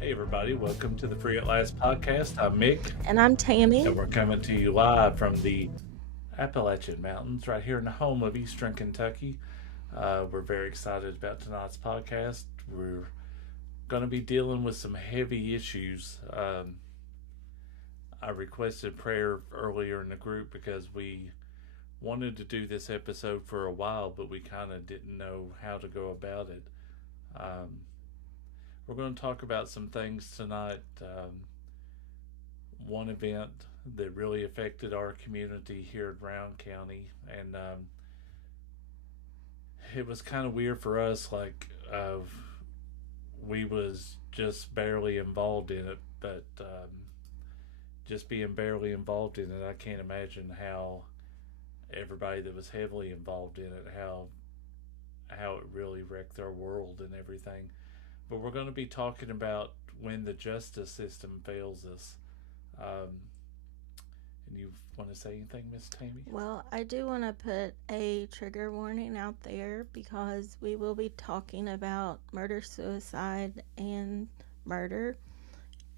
Hey, everybody, welcome to the Free at Last podcast. I'm Mick, And I'm and Tammy. we're coming to you live from the Appalachian Mountains right here in the home of Eastern Kentucky. We're very excited about tonight's podcast. We're going to be dealing with some heavy issues. I requested prayer earlier in the group because we wanted to do this episode for a while, but we kind of didn't know how to go about it. Um, we're going to talk about some things tonight. One event that really affected our community here in Brown County, and it was kind of weird for us. We was just barely involved in it, but just being barely involved in it, I can't imagine how everybody that was heavily involved in it, how it really wrecked their world and everything. But we're going to be talking about when the justice system fails us. Um, and you want to say anything, Miss Tammy? Well, I do want to put a trigger warning out there because we will be talking about murder, suicide, and murder.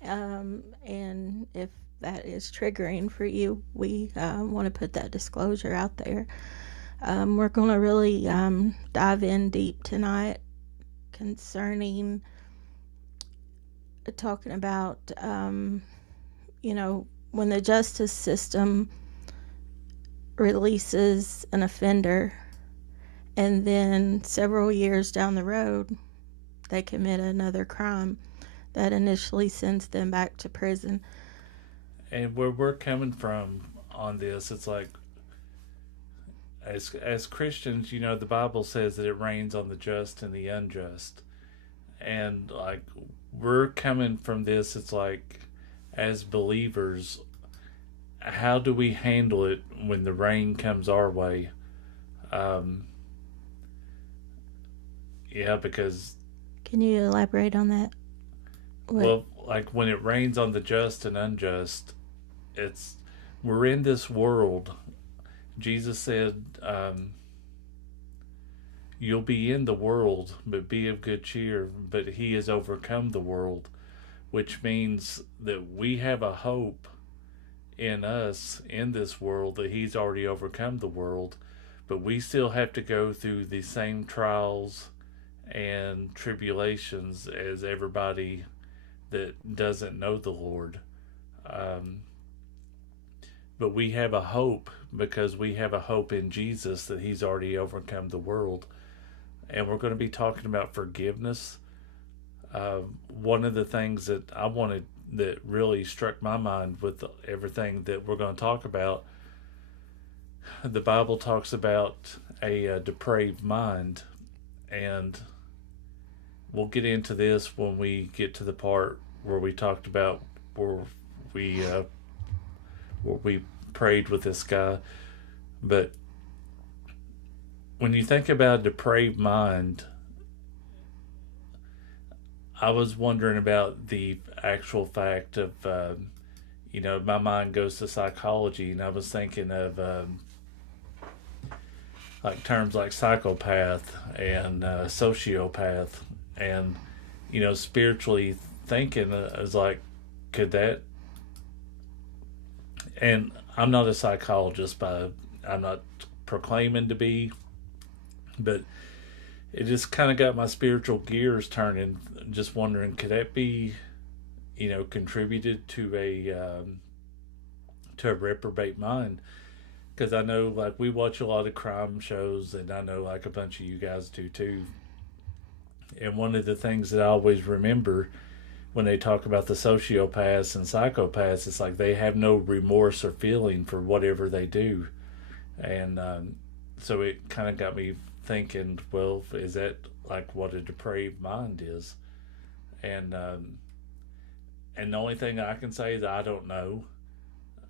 And if that is triggering for you, we want to put that disclosure out there. We're going to really dive in deep tonight concerning talking about, you know, when the justice system releases an offender and then several years down the road they commit another crime that initially sends them back to prison. And where we're coming from on this, it's like as Christians, the Bible says that it rains on the just and the unjust, and like we're coming from this, it's like as believers, how do we handle it when the rain comes our way? Um, yeah, because Can you elaborate on that? What? well, like when it rains on the just and unjust, it's we're in this world. Jesus said, "You'll be in the world, but be of good cheer. But He has overcome the world," which means that we have a hope in us in this world that He's already overcome the world, but we still have to go through the same trials and tribulations as everybody that doesn't know the Lord. Um, but we have a hope because we have a hope in Jesus that He's already overcome the world. And we're going to be talking about forgiveness. One of the things that I wanted that really struck my mind with everything that we're going to talk about, the Bible talks about a depraved mind, and we'll get into this when we get to the part where we talked about where we uh, where we prayed with this guy. But when you think about a depraved mind, I was wondering about the actual fact of, my mind goes to psychology, and I was thinking of like terms like psychopath and sociopath, and spiritually thinking is like, could that? And I'm not a psychologist, but I'm not proclaiming to be, but it just kind of got my spiritual gears turning. Just wondering, could that be, contributed to a reprobate mind? Because I know, like, we watch a lot of crime shows, and I know, like, a bunch of you guys do too. And one of the things that I always remember when they talk about the sociopaths and psychopaths, it's like they have no remorse or feeling for whatever they do. And so it kind of got me thinking, well, is that like what a depraved mind is? And and the only thing I can say is I don't know.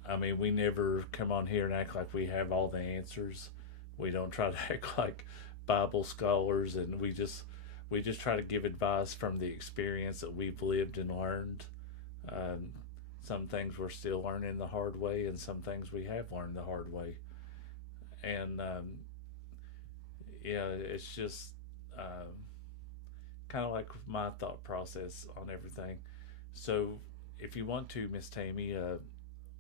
I mean, we never come on here and act like we have all the answers. We don't try to act like Bible scholars, and we just try to give advice from the experience that we've lived and learned. Um, some things we're still learning the hard way, and some things we have learned the hard way. And yeah, it's just kind of like my thought process on everything. So, if you want to, Miss Tammy,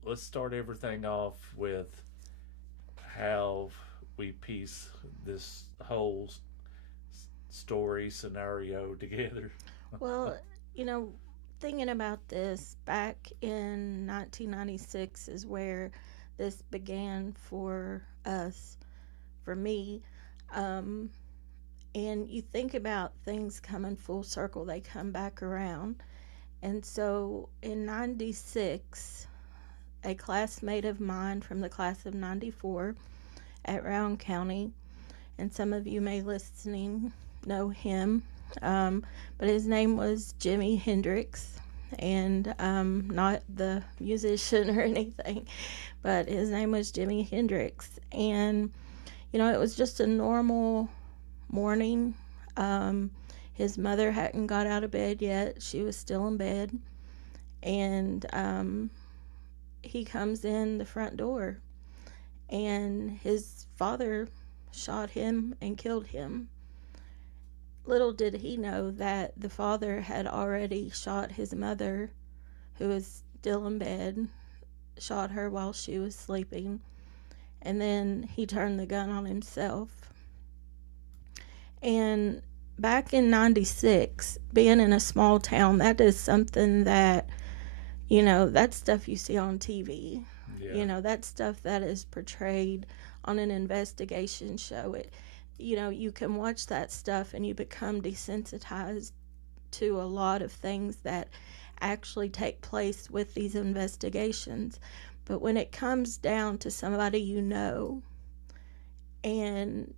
let's start everything off with how we piece this whole story scenario together. Well, you know, thinking about this back in 1996 is where this began for us, for me. Um, and you think about things coming full circle, they come back around. And so in 96, a classmate of mine from the class of 94 at Rowan County, and some of you may listening know him, um, but his name was Jimi Hendrix, and not the musician or anything, but his name was Jimi Hendrix. And, it was just a normal morning. Um, his mother hadn't got out of bed yet, she was still in bed, and he comes in the front door, and his father shot him and killed him. Little did he know that the father had already shot his mother, who was still in bed, shot her while she was sleeping, and then he turned the gun on himself. And back in 96, being in a small town, that is something that, that's stuff you see on TV. Yeah. That's stuff that is portrayed on an investigation show. You can watch that stuff and you become desensitized to a lot of things that actually take place with these investigations. But when it comes down to somebody and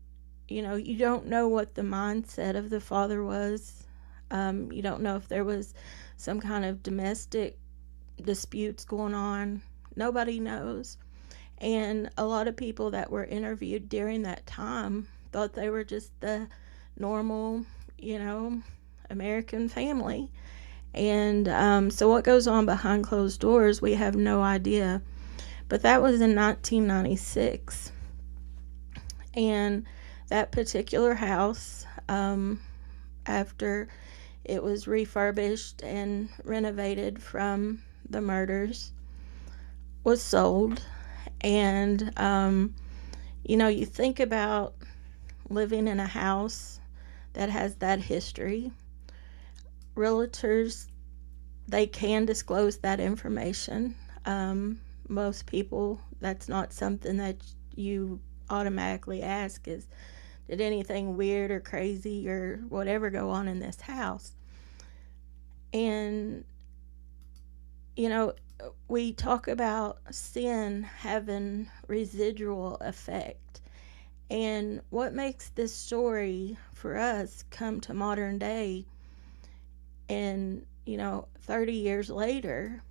you don't know what the mindset of the father was, you don't know if there was some kind of domestic disputes going on. Nobody knows. And a lot of people that were interviewed during that time thought they were just the normal, American family. And so what goes on behind closed doors, we have no idea. But that was in 1996. And that particular house, after it was refurbished and renovated from the murders, was sold. And, you think about living in a house that has that history. Realtors, they can disclose that information. Most people, that's not something that you automatically ask is, did anything weird or crazy or whatever go on in this house? And, you know, we talk about sin having residual effect. And what makes this story for us come to modern day and, 30 years later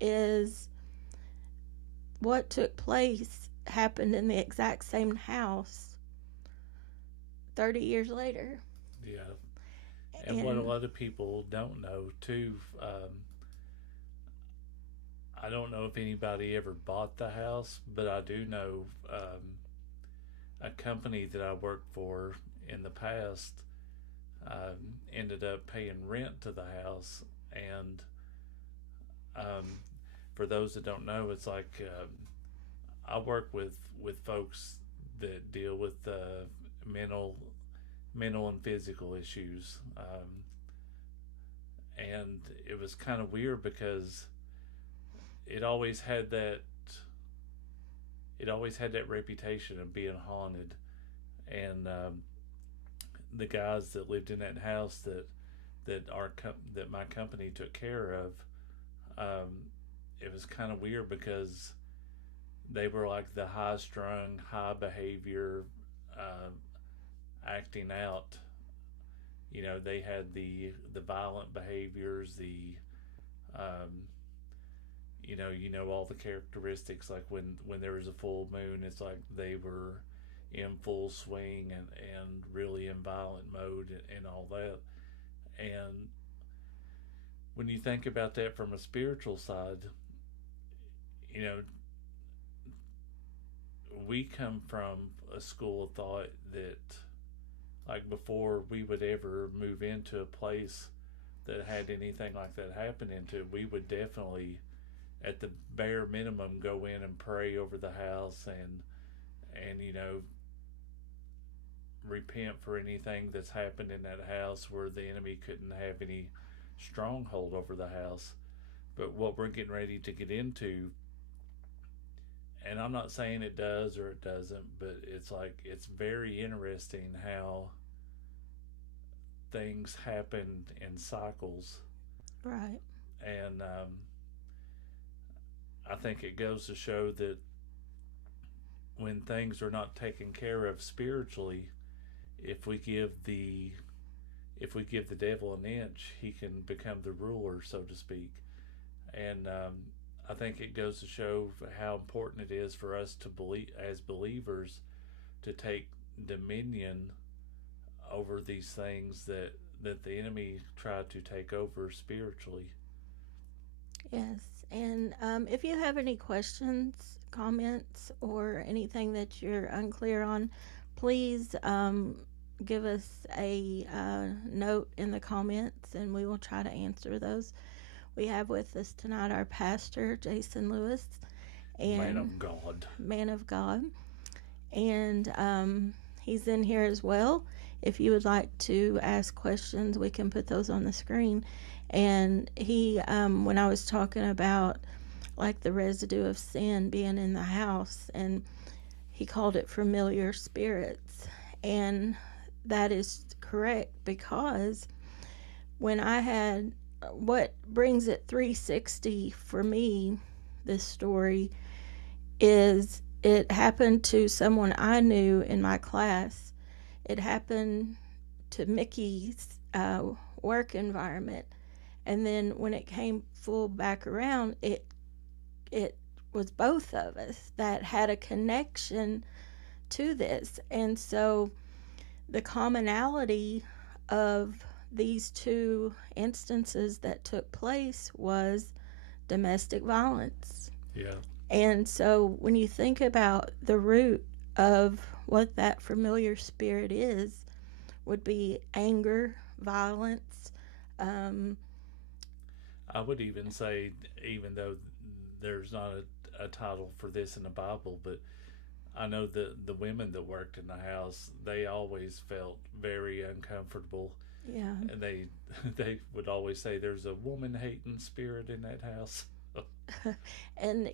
is what took place happened in the exact same house 30 years later. Yeah. And what a And lot of people don't know, too, I don't know if anybody ever bought the house, but I do know a company that I worked for in the past ended up paying rent to the house. And um, for those that don't know, it's like I work with folks that deal with mental mental and physical issues, and it was kind of weird because it always had that it always had that reputation of being haunted. And the guys that lived in that house that my company took care of, um, it was kind of weird because they were like the high strung, high behavior, uh, acting out. They had the violent behaviors, the um, all the characteristics. Like when there was a full moon, it's like they were in full swing and really in violent mode and all that. And when you think about that from a spiritual side, you know, we come from a school of thought that, like, before we would ever move into a place, that had anything like that happen into it, we would definitely, at the bare minimum, go in and pray over the house and repent for anything that's happened in that house where the enemy couldn't have any stronghold over the house. But what we're getting ready to get into, and I'm not saying it does or it doesn't, but it's like it's very interesting how things happen in cycles. Right. And I think it goes to show that when things are not taken care of spiritually, if we give the if we give the devil an inch, he can become the ruler, so to speak. And I think it goes to show how important it is for us to believe, as believers, to take dominion over these things that the enemy tried to take over spiritually. Yes. And if you have any questions, comments, or anything that you're unclear on, please give us a note in the comments and we will try to answer those. We have with us tonight our pastor, Jason Lewis, and Man of God. And he's in here as well. If you would like to ask questions, we can put those on the screen. And he, when I was talking about like the residue of sin being in the house, and he called it familiar spirits. And that is correct, because when I had, what brings it 360 for me, this story, is it happened to someone I knew in my class. It happened to Mickey's work environment. And then when it came full back around, it was both of us that had a connection to this. And so the commonality of these two instances that took place was domestic violence. Yeah. And so when you think about the root of what that familiar spirit is, would be anger, violence. I would even say, even though there's not a title for this in the Bible, but I know the women that worked in the house, they always felt very uncomfortable. Yeah. And they would always say there's a woman hating spirit in that house. And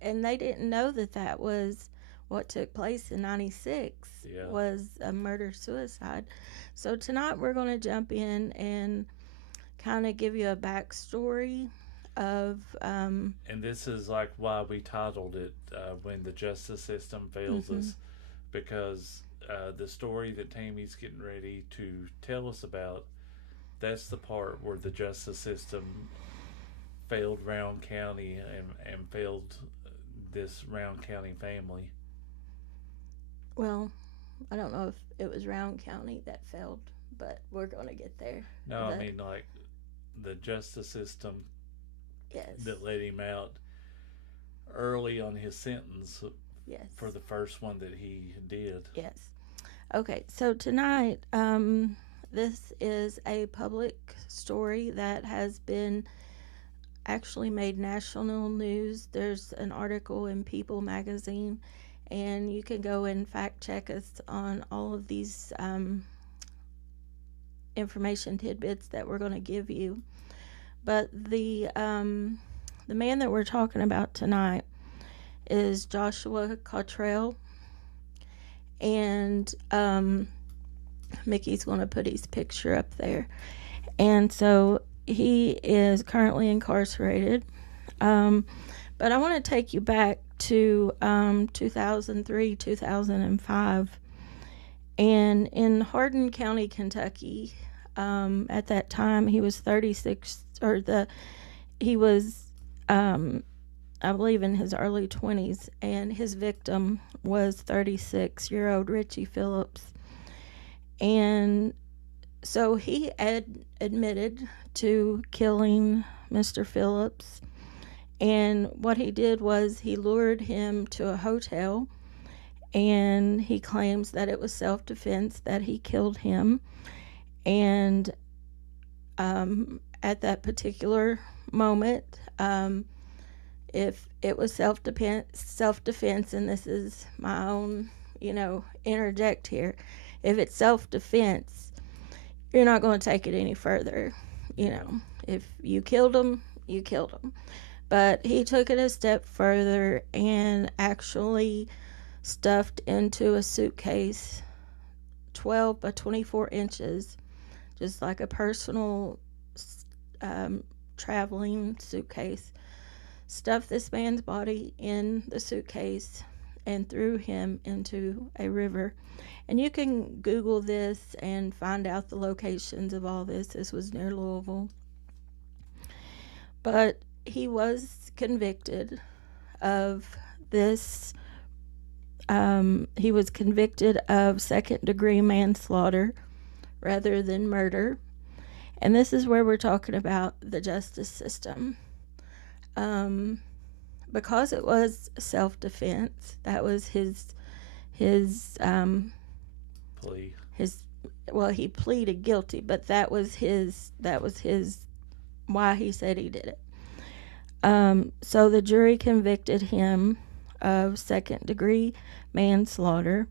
and they didn't know that was what took place in 96. Yeah. Was a murder suicide. So tonight we're going to jump in and kind of give you a backstory of and this is like why we titled it When the Justice System Fails Us, because the story that Tammy's getting ready to tell us about, that's the part where the justice system failed Round County and failed this Round County family. Well, I don't know if it was Round County that failed, but we're going to get there. No, I mean like the justice system. Yes. That let him out early on his sentence. Yes. For the first one that he did. Yes. Okay, so tonight, this is a public story that has been actually made national news. There's an article in People magazine, and you can go and fact check us on all of these information tidbits that we're going to give you. But the man that we're talking about tonight is Joshua Cottrell, and Mickey's going to put his picture up there. And so he is currently incarcerated. But I want to take you back to 2003, 2005, and in Hardin County, Kentucky. At that time, he was 36, he was, I believe, in his early 20s, and his victim was 36-year-old Richie Phillips. And so he admitted to killing Mr. Phillips, and what he did was he lured him to a hotel, and he claims that it was self-defense that he killed him. And at that particular moment. If it was self defense, and this is my own, interject here. If it's self defense, you're not going to take it any further. If you killed him, you killed him. But he took it a step further and actually stuffed into a suitcase 12 by 24 inches, just like a personal traveling suitcase, stuffed this man's body in the suitcase and threw him into a river. And you can Google this and find out the locations of all this. This was near Louisville. But he was convicted of this. He was convicted of second-degree manslaughter rather than murder. And this is where we're talking about the justice system. Because it was self-defense, that was his plea. He pleaded guilty, but that was his why he said he did it. So the jury convicted him of second-degree manslaughter,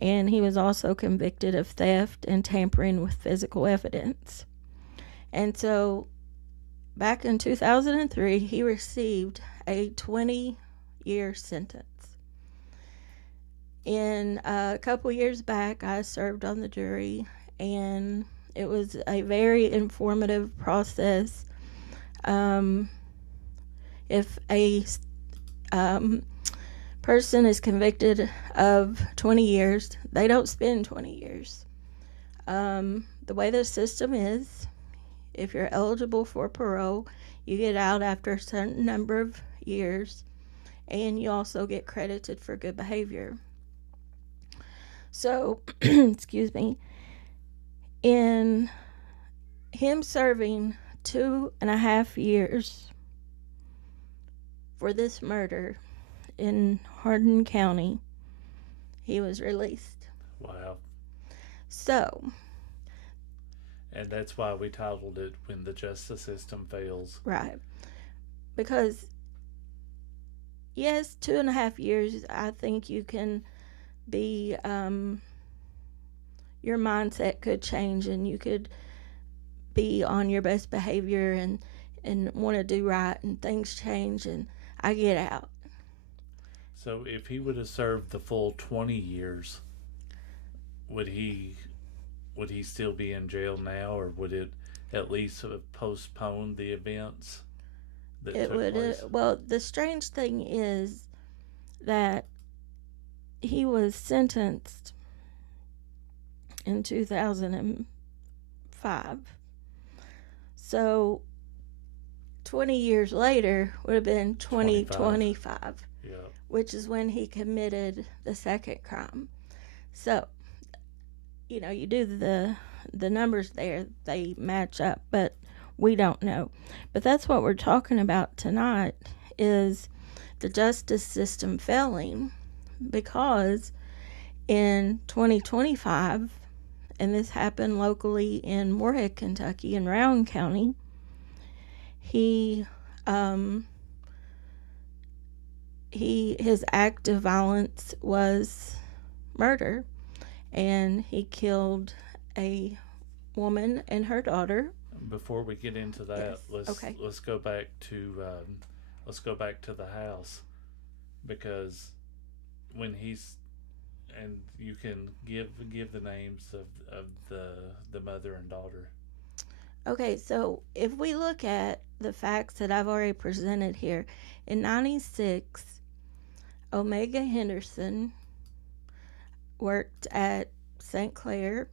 and he was also convicted of theft and tampering with physical evidence. And so back in 2003, he received a 20-year sentence. In a couple years back, I served on the jury, and it was a very informative process. If a person is convicted of 20 years, they don't spend 20 years. The way the system is, if you're eligible for parole, you get out after a certain number of years, and you also get credited for good behavior. So, excuse me, in him serving 2.5 years for this murder in Hardin County, he was released. Wow. So. And that's why we titled it When the Justice System Fails. Right. Because, yes, 2.5 years, I think you can be, your mindset could change, and you could be on your best behavior and want to do right, and things change, and I get out. So if he would have served the full 20 years, would he still be in jail now, or would it at least have postponed the events that took place? Well, the strange thing is that he was sentenced in 2005. So 20 years later would have been 2025, yeah. Which is when he committed the second crime. So, you do the numbers there, they match up, but we don't know. But that's what we're talking about tonight, is the justice system failing, because in 2025, and this happened locally in Moorhead, Kentucky, in Rowan County, his act of violence was murder, and he killed a woman and her daughter. Before we get into that, yes. let's go back to the house, because when he's, and you can give the names of the mother and daughter. Okay, so if we look at the facts that I've already presented here, in 96, Omega Henderson worked at St. Clair,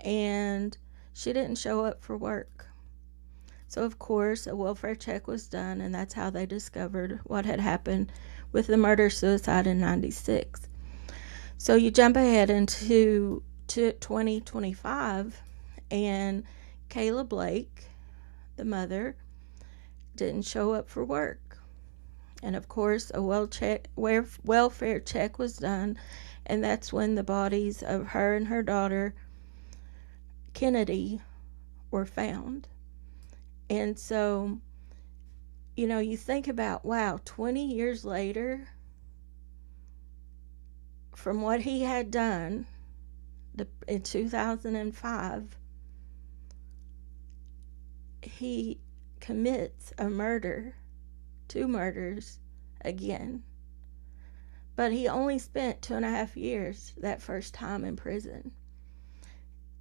and she didn't show up for work. So, of course, a welfare check was done, and that's how they discovered what had happened with the murder-suicide in 96. So you jump ahead into 2025, and Kayla Blake, the mother, didn't show up for work. And, of course, a welfare check was done, and that's when the bodies of her and her daughter, Kennedy, were found. And so, you know, you think about, wow, 20 years later, from what he had done in 2005, he commits a murder, two murders again. But he only spent 2.5 years that first time in prison.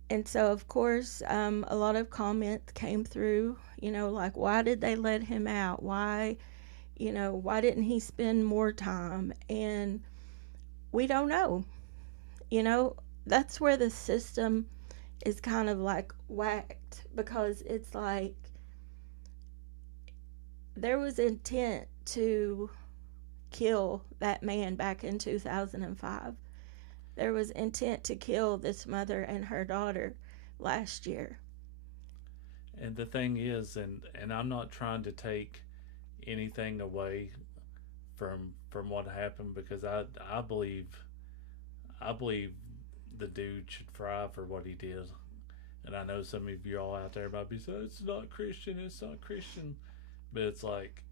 And so, of course, a lot of comments came through, you know, like, why did they let him out? Why, you know, why didn't he spend more time? And we don't know. You know, that's where the system is kind of like whacked, because it's like there was intent to kill that man back in 2005. There was intent to kill this mother and her daughter last year. And the thing is, and I'm not trying to take anything away from what happened, because I believe the dude should fry for what he did. And I know some of you all out there might be saying it's not Christian, it's not Christian, but it's like,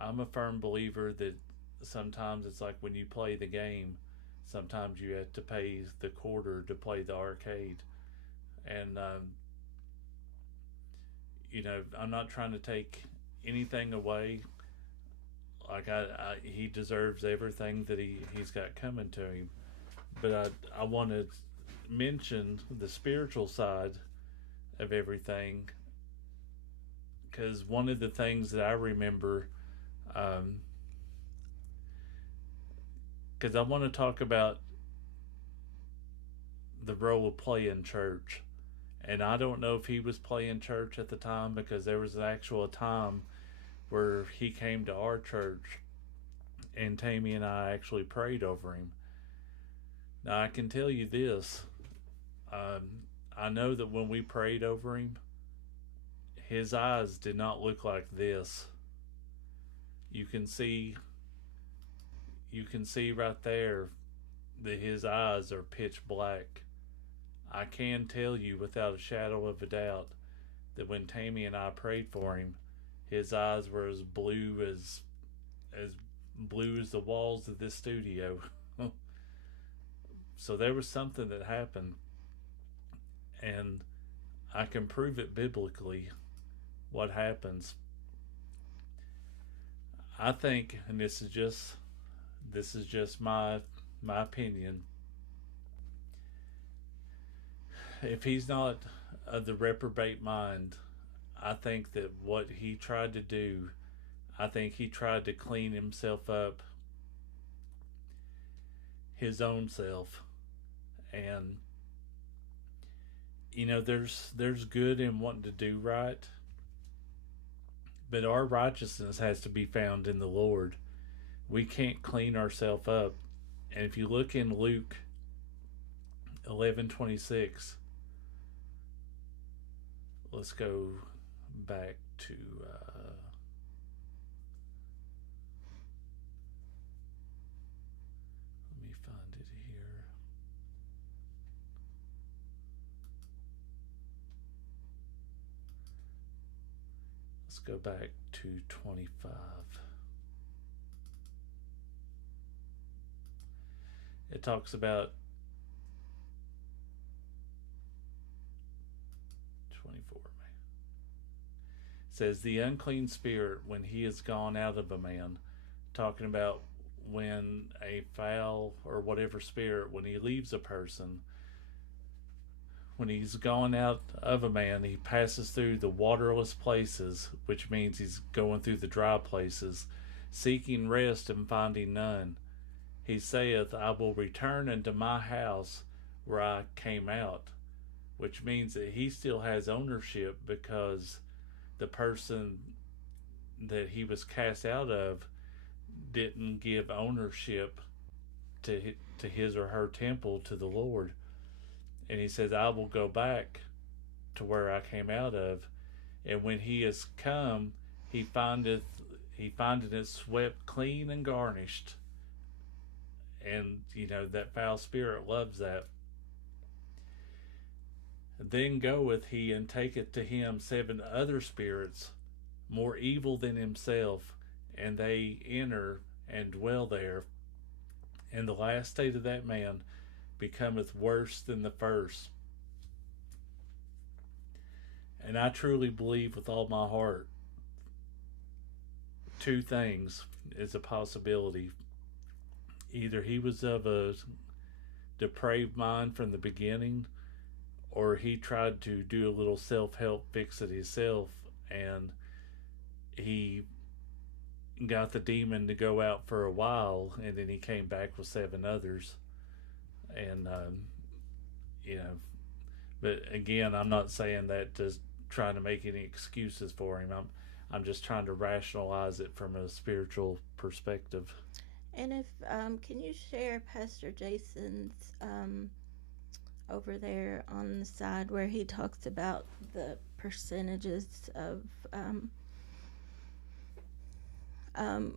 I'm a firm believer that sometimes it's like when you play the game, sometimes you have to pay the quarter to play the arcade. And you know, I'm not trying to take anything away. Like, he deserves everything that he's got coming to him. But I want to mention the spiritual side of everything, because one of the things that I remember, because I want to talk about the role of play in church. And I don't know if he was playing church at the time, because there was an actual time where he came to our church and Tammy and I actually prayed over him. Now, I can tell you this. I know that when we prayed over him, his eyes did not look like this. You can see right there that his eyes are pitch black. I can tell you without a shadow of a doubt that when Tammy and I prayed for him, his eyes were as blue as the walls of this studio. So there was something that happened, and I can prove it biblically. What happens? I think, and this is just my opinion. If he's not of the reprobate mind, I think that what he tried to do, I think he tried to clean himself up, his own self. And you know, there's good in wanting to do right, but our righteousness has to be found in the Lord. We can't clean ourselves up. And if you look in Luke 11:26, let's go back to let me find it here. Let's go back to 25. It talks about 24. It says, the unclean spirit, when he is gone out of a man, talking about when a foul or whatever spirit, when he leaves a person, when he's gone out of a man, he passes through the waterless places, which means he's going through the dry places, seeking rest and finding none. He saith, I will return unto my house where I came out, which means that he still has ownership, because the person that he was cast out of didn't give ownership to his or her temple to the Lord. And he says, I will go back to where I came out of. And when he is come, he findeth it swept clean and garnished. And you know, that foul spirit loves that. Then goeth he and taketh to him 7 other spirits, more evil than himself, and they enter and dwell there. And the last state of that man becometh worse than the first. And I truly believe with all my heart, 2 things is a possibility. Either he was of a depraved mind from the beginning, or he tried to do a little self help fix it himself, and he got the demon to go out for a while, and then he came back with 7 others. And, you know, but again, I'm not saying that to trying to make any excuses for him. I'm just trying to rationalize it from a spiritual perspective. And if can you share Pastor Jason's over there on the side where he talks about the percentages of um,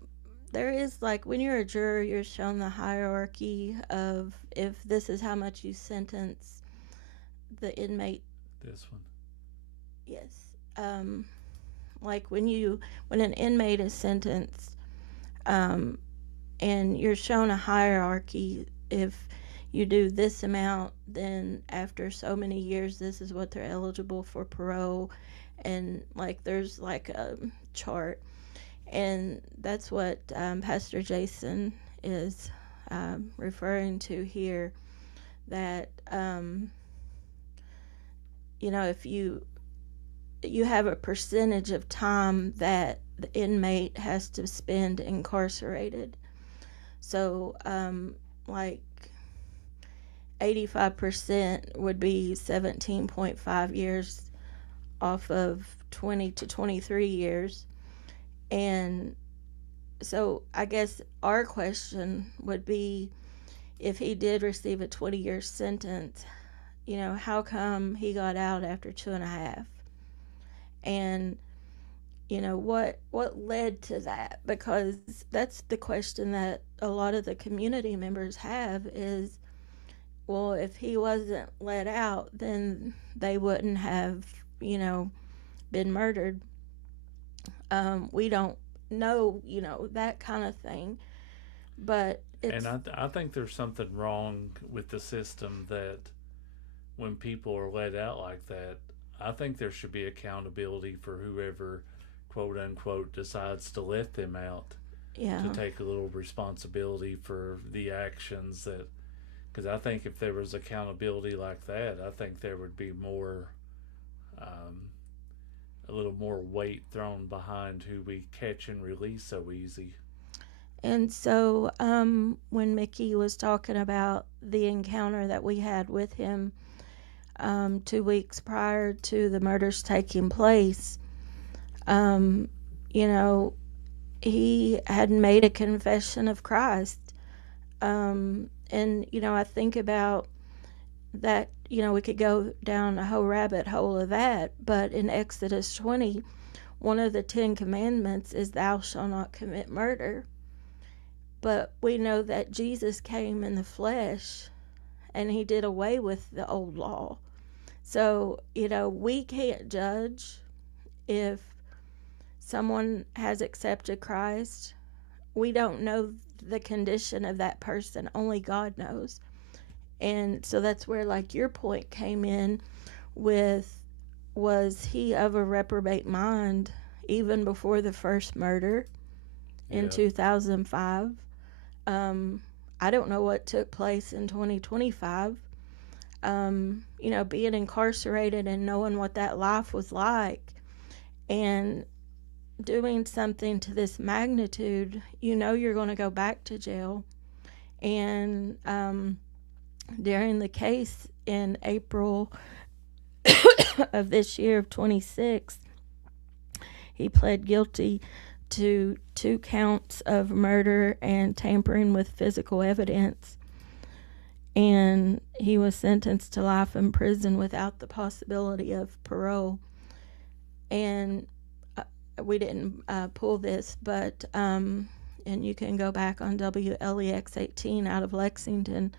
there is, like, when you're a juror, you're shown the hierarchy of if this is how much you sentence the inmate. This one. Yes. Like when an inmate is sentenced, um, and you're shown a hierarchy. If you do this amount, then after so many years, this is what they're eligible for parole, and like there's like a chart, and that's what Pastor Jason is referring to here. That if you have a percentage of time that the inmate has to spend incarcerated. So, like 85% would be 17.5 years off of 20 to 23 years. And so I guess our question would be, if he did receive a 20-year sentence, how come he got out after 2.5? And what led to that? Because that's the question that a lot of the community members have is, well, if he wasn't let out, then they wouldn't have been murdered. We don't know that kind of thing, but it's, And I think there's something wrong with the system that when people are let out like that, I think there should be accountability for whoever, quote unquote, decides to let them out, yeah. to take a little responsibility for the actions that. Because I think if there was accountability like that, I think there would be more, a little more weight thrown behind who we catch and release so easy. And so when Mickey was talking about the encounter that we had with him 2 weeks prior to the murders taking place, he had made a confession of Christ. And, I think about that, we could go down a whole rabbit hole of that, but in Exodus 20, one of the 10 commandments is thou shalt not commit murder. But we know that Jesus came in the flesh and he did away with the old law. So, we can't judge if someone has accepted Christ. We don't know the condition of that person. Only God knows. And so that's where, like, your point came in with, was he of a reprobate mind even before the first murder in 2005? I don't know what took place in 2025. Being incarcerated and knowing what that life was like and doing something to this magnitude, you're going to go back to jail. And during the case in April of this year of 26, he pled guilty to 2 counts of murder and tampering with physical evidence. And he was sentenced to life in prison without the possibility of parole. And we didn't pull this, but and you can go back on WLEX 18 out of Lexington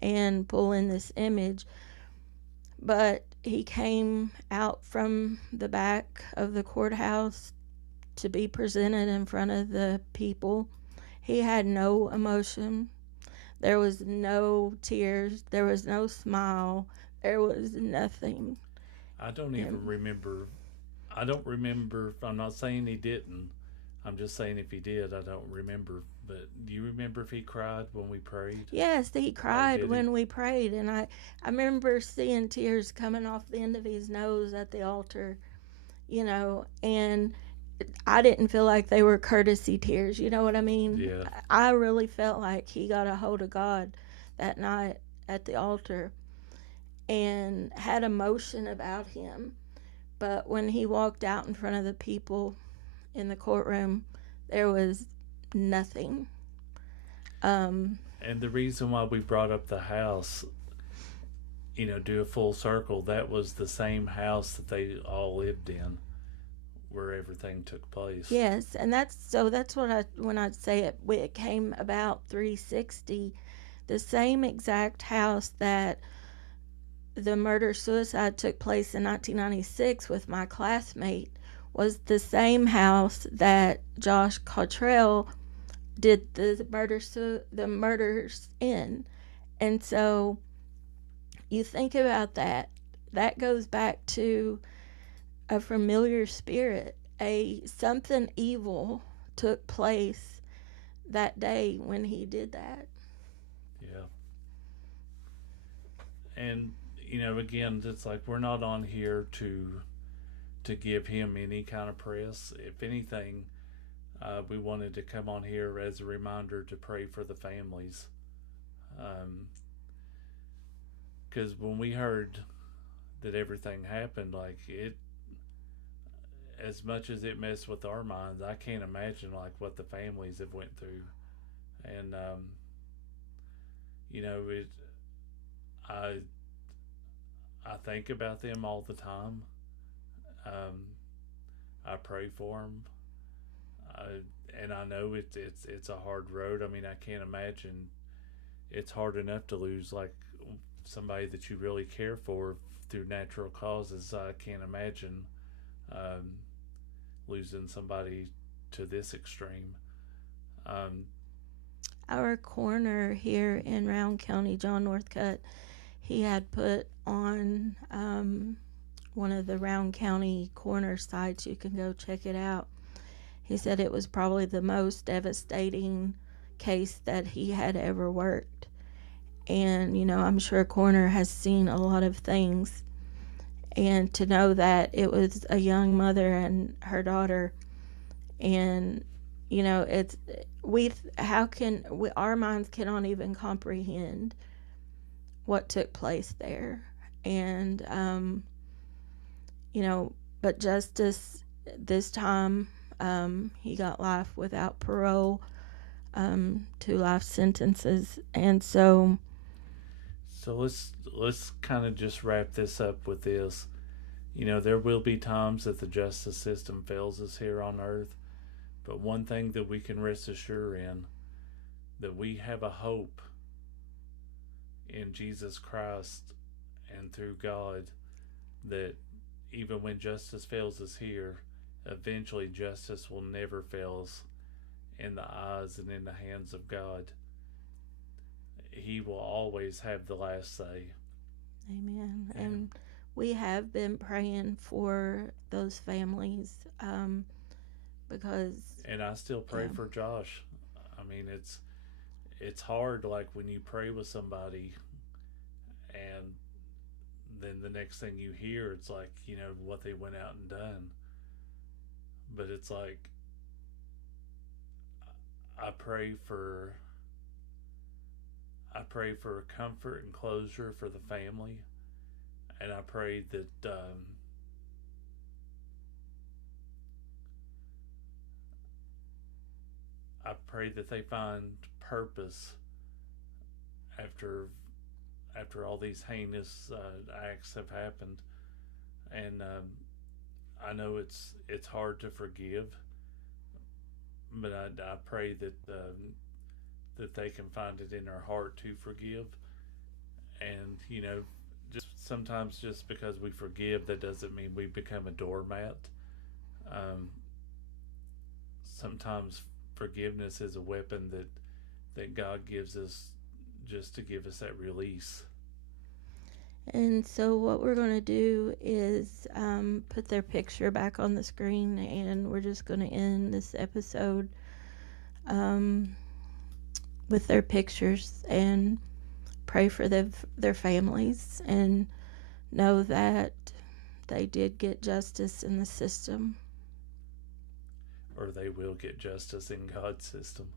and pull in this image. But he came out from the back of the courthouse to be presented in front of the people. He had no emotion. There was no tears. There was no smile. There was nothing. I don't even And remember. I don't remember. I'm not saying he didn't. I'm just saying if he did, I don't remember. But do you remember if he cried when we prayed? yes, he Or cried did he? when we prayed. And I remember seeing tears coming off the end of his nose at the altar, and I didn't feel like they were courtesy tears. You know what I mean? Yeah. I really felt like he got a hold of God that night at the altar and had emotion about him. But when he walked out in front of the people in the courtroom, there was nothing. Um, And the reason why we brought up the house, do a full circle, that was the same house that they all lived in where everything took place. yes, and that's what when I say it came about 360, the same exact house that the murder suicide took place in 1996 with my classmate was the same house that Josh Cottrell did the murders in. And so you think about that. That goes back to a familiar spirit. A something evil took place that day when he did that. Yeah. And again, it's like we're not on here to give him any kind of press. If anything, we wanted to come on here as a reminder to pray for the families. Because when we heard that everything happened, like it, as much as it messed with our minds, I can't imagine like what the families have went through. And it. I I think about them all the time. Um, I pray for them. I, and I know it's a hard road. I mean, I can't imagine it's hard enough to lose like somebody that you really care for through natural causes. I can't imagine um, losing somebody to this extreme. Um, Our coroner here in Round County, John Northcutt, he had put on one of the Round County coroner sites. You can go check it out. He said it was probably the most devastating case that he had ever worked. And, I'm sure a coroner has seen a lot of things. And to know that it was a young mother and her daughter, and, it's, how can, our minds cannot even comprehend what took place there. And, you know, but justice this time, he got life without parole, 2 life sentences. And so, so let's kind of just wrap this up with this. There will be times that the justice system fails us here on earth, but one thing that we can rest assured in, that we have a hope in Jesus Christ and through God, that even when justice fails us here, eventually justice will never fail us in the eyes and in the hands of God. He will always have the last say. amen. And And we have been praying for those families, because, and I still pray yeah, for Josh. I mean, it's hard like when you pray with somebody and then the next thing you hear it's like, what they went out and done. But it's like I pray for I pray for comfort and closure for the family, and I pray that I pray that they find purpose after all these heinous acts have happened. And I know it's hard to forgive, but I pray that they can find it in their heart to forgive, and sometimes just because we forgive, that doesn't mean we become a doormat. Um, Sometimes forgiveness is a weapon that God gives us just to give us that release. And so, what we're going to do is put their picture back on the screen, and we're just going to end this episode um, with their pictures and pray for their families and know that they did get justice in the system. Or they will get justice in God's system.